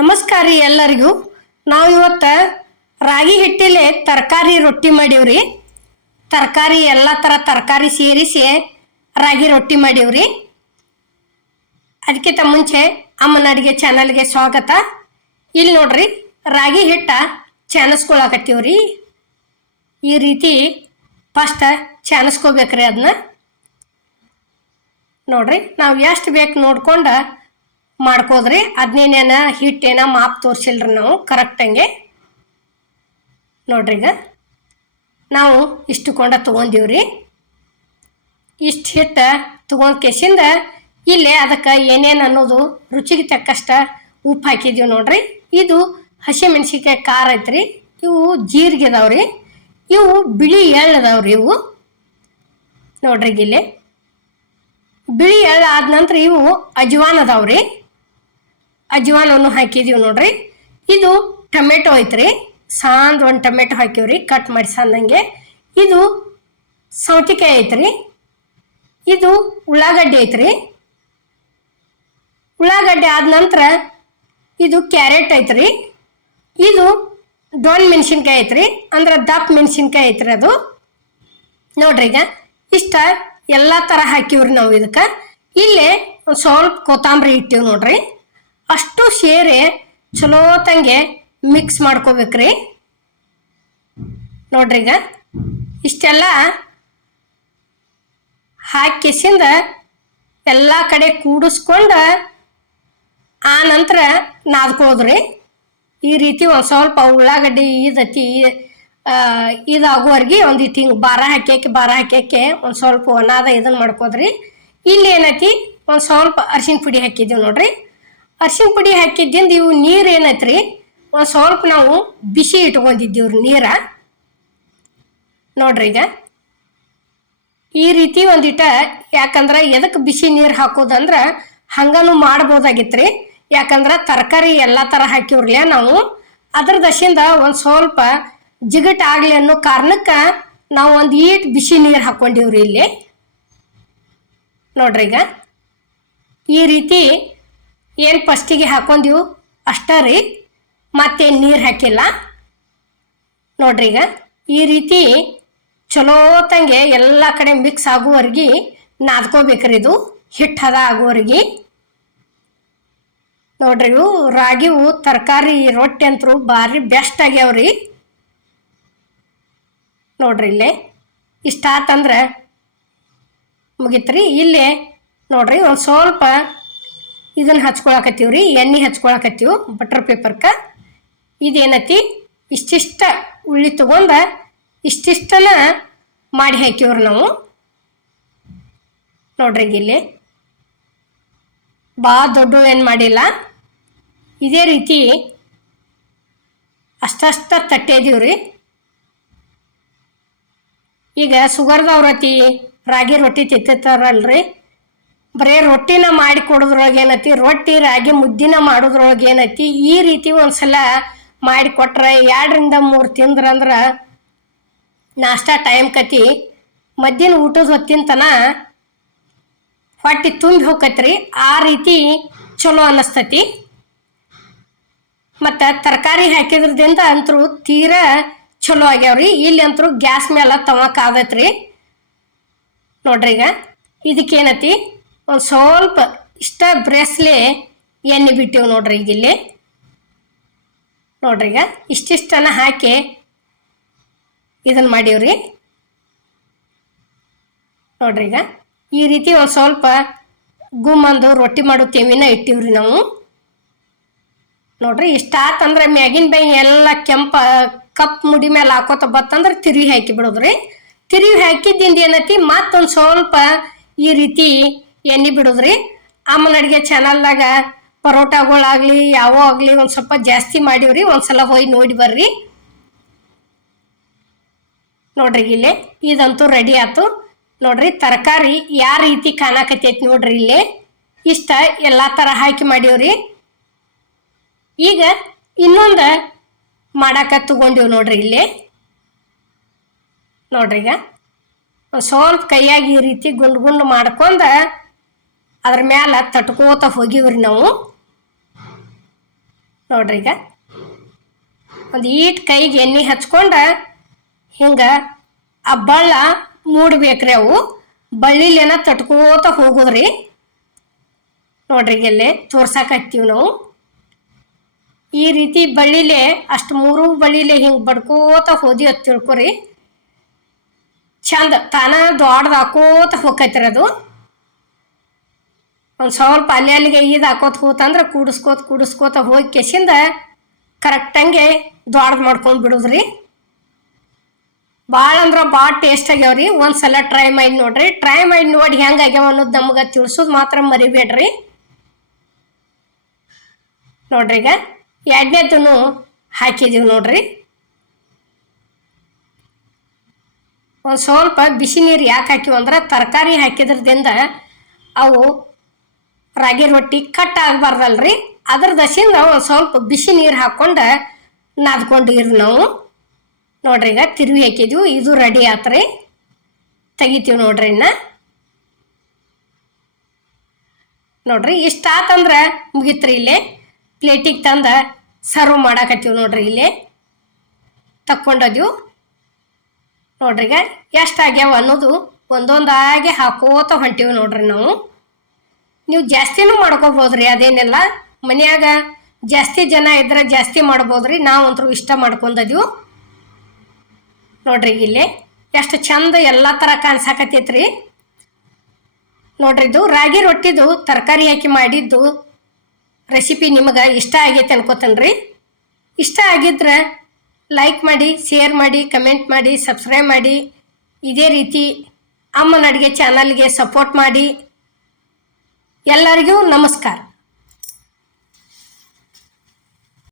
ನಮಸ್ಕಾರ ರೀ ಎಲ್ಲರಿಗೂ. ನಾವು ಇವತ್ತು ರಾಗಿ ಹಿಟ್ಟಿಲೆ ತರಕಾರಿ ರೊಟ್ಟಿ ಮಾಡೀವ್ರಿ. ತರಕಾರಿ ಎಲ್ಲ ಥರ ತರಕಾರಿ ಸೇರಿಸಿ ರಾಗಿ ರೊಟ್ಟಿ ಮಾಡೀವ್ರಿ. ಅದಕ್ಕಿಂತ ಮುಂಚೆ ಅಮ್ಮನ ಅಡುಗೆ ಚಾನಲ್ಗೆ ಸ್ವಾಗತ. ಇಲ್ಲಿ ನೋಡ್ರಿ, ರಾಗಿ ಹಿಟ್ಟ ಚಾನಸ್ಕೊಳಕತ್ತೀವ್ರಿ. ಈ ರೀತಿ ಫಸ್ಟ್ ಚಾನಸ್ಕೋಬೇಕ್ರಿ ಅದನ್ನ ನೋಡ್ರಿ, ನಾವು ಎಷ್ಟು ಬೇಕು ನೋಡ್ಕೊಂಡು ಮಾಡ್ಕೋದ್ರಿ. ಅದನ್ನೇನೇನ ಹಿಟ್ಟೇನ ಮಾಪ್ ತೋರಿಸಿಲ್ರಿ ನಾವು ಕರೆಕ್ಟಂಗೆ ನೋಡ್ರಿ ಈಗ. ನಾವು ಇಷ್ಟು ಕೊಂಡ ತೊಗೊಂಡೀವ್ರಿ. ಇಷ್ಟು ಹಿಟ್ಟು ತೊಗೊಂಡ್ ಕೇಸಿಂದ ಇಲ್ಲೇ ಅದಕ್ಕೆ ಏನೇನು ಅನ್ನೋದು ರುಚಿಗೆ ತಕ್ಕಷ್ಟ ಉಪ್ಪು ಹಾಕಿದೀವಿ ನೋಡ್ರಿ. ಇದು ಹಸಿಮೆಣ್ಸಿನ್ಕಾಯಿ ಖಾರ ಐತ್ರಿ. ಇವು ಜೀರಿಗೆ ಅದಾವ್ರಿ. ಇವು ಬಿಳಿ ಎಳ್ಳು ಅದಾವ್ರಿ ಇವು. ನೋಡ್ರಿ ಇಲ್ಲಿ. ಬಿಳಿ ಎಳ್ಳು ಆದ ನಂತರ ಇವು ಅಜ್ವಾನ್ ಅದಾವ್ರಿ. ಅಜ್ವಾನವನ್ನು ಹಾಕಿದೀವಿ ನೋಡ್ರಿ. ಇದು ಟೊಮೆಟೊ ಐತ್ರಿ. ಸಾಂದ್ ಒಂದು ಟೊಮೆಟೊ ಹಾಕಿವ್ರಿ ಕಟ್ ಮಾಡಿ ಸಾಂದಂಗೆ. ಇದು ಸೌತಿಕಾಯಿ ಐತ್ರಿ. ಇದು ಉಳ್ಳಾಗಡ್ಡಿ ಐತ್ರಿ. ಉಳ್ಳಾಗಡ್ಡೆ ಆದ ನಂತರ ಇದು ಕ್ಯಾರೆಟ್ ಐತ್ರಿ. ಇದು ಡೊಣ್ ಮೆಣಸಿನ್ಕಾಯಿ ಐತ್ರಿ. ಅಂದ್ರೆ ದಪ್ಪ ಮೆಣಸಿನ್ಕಾಯಿ ಐತ್ರಿ ಅದು. ನೋಡ್ರಿ ಈಗ, ಇಷ್ಟ ಎಲ್ಲ ಥರ ಹಾಕಿವ್ರಿ ನಾವು ಇದಕ್ಕೆ. ಇಲ್ಲೇ ಸ್ವಲ್ಪ ಕೊತ್ತಂಬರಿ ಇಟ್ಟಿವಿ ನೋಡ್ರಿ. ಅಷ್ಟು ಸೇರಿ ಚಲೋ ತಂಗೆ ಮಿಕ್ಸ್ ಮಾಡ್ಕೋಬೇಕ್ರಿ. ನೋಡ್ರಿ ಈಗ ಇಷ್ಟೆಲ್ಲ ಹಾಕಿಸಿಂದ ಎಲ್ಲ ಕಡೆ ಕೂಡಿಸ್ಕೊಂಡು ಆ ನಂತರ ನಾದ್ಕೋದ್ರಿ ಈ ರೀತಿ ಒಂದು ಸ್ವಲ್ಪ ಉಳ್ಳಾಗಡ್ಡಿ ಇದತಿ ಇದಾಗುವವರೆಗೆ ಒಂದು ಹಿಂಗೆ ಬಾರ ಹಾಕ್ಯಾಕೆ ಬಾರ ಹಾಕ್ಯಾಕೆ ಒಂದು ಸ್ವಲ್ಪ ಒಣಾದ ಇದನ್ನು ಮಾಡ್ಕೋದ್ರಿ. ಇಲ್ಲಿ ಏನೈತಿ ಒಂದು ಸ್ವಲ್ಪ ಅರ್ಶಿನ ಪುಡಿ ಹಾಕಿದ್ದೀವಿ ನೋಡ್ರಿ. ಅರ್ಶಿಣ ಪುಡಿ ಹಾಕಿದ್ದಿಂದ ಇವು ನೀರು ಏನೈತ್ರಿ? ಒಂದು ಸ್ವಲ್ಪ ನಾವು ಬಿಸಿ ಇಟ್ಕೊಂಡಿದ್ದೀವ್ರಿ ನೀರ. ನೋಡ್ರಿ ಈಗ. ಈ ರೀತಿ ಒಂದಿಟ, ಯಾಕಂದ್ರೆ ಎದಕ್ಕೆ ಬಿಸಿ ನೀರು ಹಾಕೋದಂದ್ರೆ ಹಂಗನು ಮಾಡ್ಬೋದಾಗಿತ್ರಿ. ಯಾಕಂದ್ರೆ ತರಕಾರಿ ಎಲ್ಲ ಥರ ಹಾಕಿವ್ರಲ್ಲ ನಾವು. ಅದ್ರ ದಶಿಂದ ಒಂದು ಸ್ವಲ್ಪ ಜಿಗಟ್ ಆಗಲಿ ಅನ್ನೋ ಕಾರಣಕ್ಕೆ ನಾವು ಒಂದು ಈಟ್ ಬಿಸಿ ನೀರು ಹಾಕ್ಕೊಂಡಿವ್ರಿ ಇಲ್ಲಿ. ನೋಡ್ರಿ ಈಗ. ಈ ರೀತಿ ಏನು ಫಸ್ಟಿಗೆ ಹಾಕೊಂಡಿವು ಅಷ್ಟೇ ರೀ. ಮತ್ತೇನು ನೀರು ಹಾಕಿಲ್ಲ. ನೋಡ್ರಿ ಈಗ, ಈ ರೀತಿ ಚಲೋತಂಗೆ ಎಲ್ಲ ಕಡೆ ಮಿಕ್ಸ್ ಆಗುವವರೆಗೆ ನಾದ್ಕೋಬೇಕ್ರಿ ಇದು. ಹಿಟ್ಟು ಹದ ಆಗುವವರೆಗೆ ನೋಡ್ರಿ ಇವು ರಾಗಿವು ತರಕಾರಿ, ರೊಟ್ಟಿ ಅಂತೂ ಭಾರಿ ಬೆಸ್ಟ್ ಆಗ್ಯಾವ್ರಿ ನೋಡ್ರಿ ಇಲ್ಲೇ ಇಷ್ಟ ಆತಂದ್ರೆ ಮುಗೀತ್ರಿ. ಇಲ್ಲೇ ನೋಡ್ರಿ ಒಂದು ಸ್ವಲ್ಪ ಇದನ್ನ ಹಚ್ಕೊಳಕತ್ತೀವಿ ರೀ ಎಣ್ಣೆ ಹಚ್ಕೊಳಕತ್ತೀವಿ ಬಟರ್ ಪೇಪರ್ಕ ಇದೇನತಿ? ಇಷ್ಟಿಷ್ಟ ಉಳ್ಳಿ ತಗೊಂಡ ಇಷ್ಟಿಷ್ಟನ ಮಾಡಿ ಹಾಕಿವ್ರಿ ನಾವು. ನೋಡ್ರಿ ಇಲ್ಲಿ. ಭಾಳ ದೊಡ್ಡ ಏನು ಮಾಡಿಲ್ಲ. ಇದೇ ರೀತಿ ಅಷ್ಟಷ್ಟ ರೀ ಈಗ ಸುಗರ್ದವ್ರತಿ ರಾಗಿ ರೊಟ್ಟಿ ತಿಂತಿರ್ತಾರಲ್ರಿ. ಬರೀ ರೊಟ್ಟಿನ ಮಾಡಿ ಕೊಡೋದ್ರೊಳಗೆ ಏನೈತಿ ರೊಟ್ಟಿ, ರಾಗಿ, ಮುದ್ದಿನ ಮಾಡೋದ್ರೊಳಗೆ ಏನೈತಿ ಈ ರೀತಿ ಒಂದ್ಸಲ ಮಾಡಿ ಕೊಟ್ರೆ ಎರಡರಿಂದ ಮೂರು ತಿಂದ್ರಂದ್ರೆ ನಾಷ್ಟಾ ಟೈಮ್ ಕತಿ. ಮಧ್ಯಾಹ್ನ ಊಟದ ಹೊತ್ತಿನ ತನ ಹೊಟ್ಟೆ ತುಂಬಿ ಹೋಗತ್ರಿ ಆ ರೀತಿ ಚಲೋ ಅನ್ನಿಸ್ತತಿ ಮತ್ತು ತರಕಾರಿ ಹಾಕಿದ್ರದಿಂದ ಅಂತರೂ ತೀರಾ ಚಲೋ ಆಗ್ಯಾವ್ರಿ. ಇಲ್ಲಿ ಅಂತರೂ ಗ್ಯಾಸ್ ಮೇಲೆ ತಮಕ್ ಆಗತ್ರಿ. ನೋಡ್ರಿ ಈಗ. ಇದಕ್ಕೇನತಿ? ಒಂದು ಸ್ವಲ್ಪ ಇಷ್ಟ ಬ್ರೆಸ್ಲೆ ಎಣ್ಣೆ ಬಿಟ್ಟಿವಿ ನೋಡ್ರಿ ಈಗ ಇಲ್ಲಿ. ನೋಡ್ರಿ ಈಗ ಇಷ್ಟಿಷ್ಟನ ಹಾಕಿ ಇದನ್ನು ಮಾಡೀವ್ರಿ. ನೋಡ್ರಿ ಈಗ ಈ ರೀತಿ ಒಂದು ಸ್ವಲ್ಪ ಗುಮ್ಮಂದು ರೊಟ್ಟಿ ಮಾಡೋ ತೆಮಿನ ಇಟ್ಟಿವ್ರಿ ನಾವು. ನೋಡ್ರಿ ಇಷ್ಟ ಆತಂದ್ರೆ ಮ್ಯಾಗಿನ ಬೈ ಎಲ್ಲ ಕೆಂಪ ಕಪ್ ಮುಡಿ ಮೇಲೆ ಹಾಕೋತ ಬತ್ತಂದ್ರೆ ತಿರುವಿ ಹಾಕಿ ಬಿಡೋದ್ರಿ. ತಿರುವಿ ಹಾಕಿದ್ದಿಂದ ಏನೈತಿ ಮತ್ತೊಂದು ಸ್ವಲ್ಪ ಈ ರೀತಿ ಎಣ್ಣೆ ಬಿಡೋದ್ರಿ? ಅಮ್ಮನ ಅಡುಗೆ ಚಾನಲ್ದಾಗ ಪರೋಟಾಗಳಾಗಲಿ, ಯಾವೋ ಆಗಲಿ ಒಂದು ಸ್ವಲ್ಪ ಜಾಸ್ತಿ ಮಾಡೀವ್ರಿ, ಒಂದ್ಸಲ ಹೋಗಿ ನೋಡಿ ಬರ್ರಿ. ನೋಡ್ರಿ ಇಲ್ಲಿ, ಇದಂತೂ ರೆಡಿ ಆಯ್ತು ನೋಡ್ರಿ, ತರಕಾರಿ ಯಾವ ರೀತಿ ಕಾಣಕತ್ತೈತಿ ನೋಡ್ರಿ ಇಲ್ಲಿ. ಇಷ್ಟ, ಎಲ್ಲ ಥರ ಹಾಕಿ ಮಾಡೀವ್ರಿ. ಈಗ ಇನ್ನೊಂದು ಮಾಡಾಕ ತಗೊಂಡಿವ್ ನೋಡ್ರಿ ಇಲ್ಲಿ. ನೋಡ್ರಿ ಈಗ, ಒಂದ್ ಸ್ವಲ್ಪ ಕೈಯಾಗಿ ಈ ರೀತಿ ಗುಂಡು ಗುಂಡು ಮಾಡ್ಕೊಂಡ ಅದ್ರ ಮ್ಯಾಲ ತಟ್ಕೋತ ಹೋಗಿವ್ರಿ ನಾವು. ನೋಡ್ರಿ ಈಗ. ಒಂದು ಈಟ್ ಕೈಗೆ ಎಣ್ಣೆ ಹಚ್ಕೊಂಡು ಹಿಂಗೆ ಆ ಬಳ್ಳ ಮೂಡ್ಬೇಕ್ರಿ ಅವು. ಬಳ್ಳಿಲೇನ ತಟ್ಕೋತ ಹೋಗೋದ್ರಿ. ನೋಡ್ರಿ ಇಲ್ಲಿ ತೋರ್ಸಾಕತ್ತೀವಿ ನಾವು. ಈ ರೀತಿ ಬಳ್ಳಿಲೆ ಅಷ್ಟು ಮೂರು ಬಳ್ಳಿಲೆ ಹಿಂಗೆ ಬಡ್ಕೋತ ಹೋದಿ ಅಂತ ತಿಳ್ಕೊರಿ. ಚಂದ ತಾನ ದೊಡ್ಡದು ಹಾಕೋತ ಹೋಗೈತ್ರಿ ಅದು. ಒಂದು ಸ್ವಲ್ಪ ಅಲ್ಲಿ ಅಲ್ಲಿಗೆ ಈದ್ ಹಾಕೋತ ಹೋತಂದ್ರೆ ಕೂಡಿಸ್ಕೋತ ಕೂಡಿಸ್ಕೋತ ಹೋಗಿ ಕೆಸಿಂದ ಕರೆಕ್ಟಂಗೆ ದೊಡ್ಡದು ಮಾಡ್ಕೊಂಡು ಬಿಡುದ್ರಿ. ಭಾಳ ಅಂದ್ರೆ ಭಾಳ ಟೇಸ್ಟ್ ಆಗ್ಯಾವ್ರಿ ಒಂದು ಸಲ ಟ್ರೈ ಮಾಡಿ ನೋಡ್ರಿ. ಟ್ರೈ ಮಾಡಿ ನೋಡಿ ಹೆಂಗೆ ಆಗ್ಯಾವ ಅನ್ನೋದು ನಮ್ಗೆ ತಿಳಿಸೋದು ಮಾತ್ರ ಮರಿಬೇಡ್ರಿ. ನೋಡ್ರಿ ಈಗ ಎರಡನೇದನ್ನು ಹಾಕಿದೀವಿ ನೋಡ್ರಿ. ಒಂದು ಸ್ವಲ್ಪ ಬಿಸಿ ನೀರು ಯಾಕೆ ಹಾಕಿವಂದ್ರೆ ತರಕಾರಿ ಹಾಕಿದ್ರದಿಂದ ಅವು ರಾಗಿ ರೊಟ್ಟಿ ಕಟ್ ಆಗಬಾರ್ದಲ್ರಿ? ಅದ್ರ ದಶಿಂದ ಸ್ವಲ್ಪ ಬಿಸಿ ನೀರು ಹಾಕ್ಕೊಂಡು ನಾದ್ಕೊಂಡಿರಿ ನಾವು. ನೋಡ್ರಿ ಈಗ ತಿರುವಿ ಹಾಕಿದ್ವಿ, ಇದು ರೆಡಿ ಆತ್ರಿ. ತೆಗಿತೀವಿ ನೋಡ್ರಿ ಇನ್ನ. ನೋಡ್ರಿ, ಇಷ್ಟ ಆತಂದ್ರೆ ಮುಗಿತ್ರಿ ಇಲ್ಲಿ. ಪ್ಲೇಟಿಗೆ ತಂದ ಸರ್ವ್ ಮಾಡಾಕತ್ತೀವಿ ನೋಡ್ರಿ ಇಲ್ಲಿ. ತಕ್ಕೊಂಡದ್ವು ನೋಡ್ರಿ ಈಗ ಎಷ್ಟಾಗ್ಯಾವ ಅನ್ನೋದು ಒಂದೊಂದಾಗಿ ಹಾಕೋತ ಹೊಂಟೀವಿ ನೋಡ್ರಿ ನಾವು. ನೀವು ಜಾಸ್ತಿನೂ ಮಾಡ್ಕೋಬೋದ್ರಿ ಅದೇನೆಲ್ಲ? ಮನ್ಯಾಗ ಜಾಸ್ತಿ ಜನ ಇದ್ರೆ ಜಾಸ್ತಿ ಮಾಡ್ಬೋದ್ರಿ ನಾವಂತರೂ ಇಷ್ಟ ಮಾಡ್ಕೊಂಡದ್ವು. ನೋಡ್ರಿ ಇಲ್ಲಿ, ಎಷ್ಟು ಚಂದ ಎಲ್ಲ ಥರ ಕಾಣಿಸಾಕತ್ತೈತ್ರಿ. ನೋಡ್ರಿ ಇದು ರಾಗಿ ರೊಟ್ಟಿದು ತರಕಾರಿ ಹಾಕಿ ಮಾಡಿದ್ದು ರೆಸಿಪಿ ನಿಮಗೆ ಇಷ್ಟ ಆಗೈತೆ ಅನ್ಕೋತನ್ರಿ. ಇಷ್ಟ ಆಗಿದ್ರೆ ಲೈಕ್ ಮಾಡಿ ಶೇರ್ ಮಾಡಿ ಕಮೆಂಟ್ ಮಾಡಿ ಸಬ್ಸ್ಕ್ರೈಬ್ ಮಾಡಿ. ಇದೇ ರೀತಿ ಅಮ್ಮನ ಅಡುಗೆ ಚಾನಲ್ಗೆ ಸಪೋರ್ಟ್ ಮಾಡಿ. ಎಲ್ಲರಿಗೂ ನಮಸ್ಕಾರ.